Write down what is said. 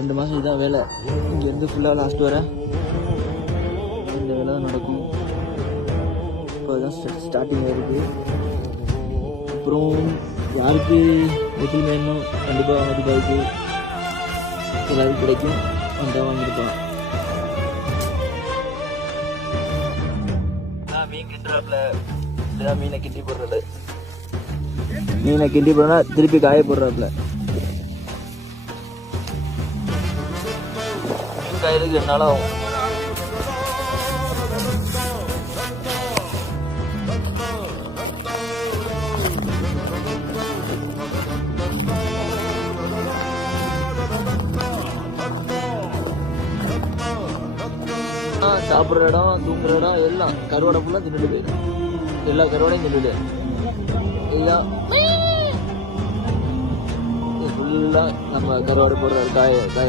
2 மாதம் இதுதான் வேலை. இங்கேருந்து ஃபுல்லாக லாஸ்ட் வர இந்த வேலை தான் நடக்கும். இப்போ தான் ஸ்டார்டிங் ஆகிருக்கு. அப்புறம் யாருக்கு வெற்றி வேணும் கண்டிப்பாக மதிப்பாய்க்கு எல்லாருக்கும் கிடைக்கும். அந்த வாங்கியிருப்பான். மீன் கிண்டுறாப்புல இதுதான் மீனை கிண்டி போடுறது. மீனை கிண்டி போடுறா திருப்பி காய போடுறாப்புல. காயறதுக்கு 2 நாள் ஆகும். சாப்பிட்ற இடம் தூங்குற இடம் எல்லாம் கருவாடை ஃபுல்லாக தின்னுடுது. எல்லா கருவாடையும் தின்னுடு. இதுதான் ஃபுல்லாக நம்ம கருவாடை போடுற காய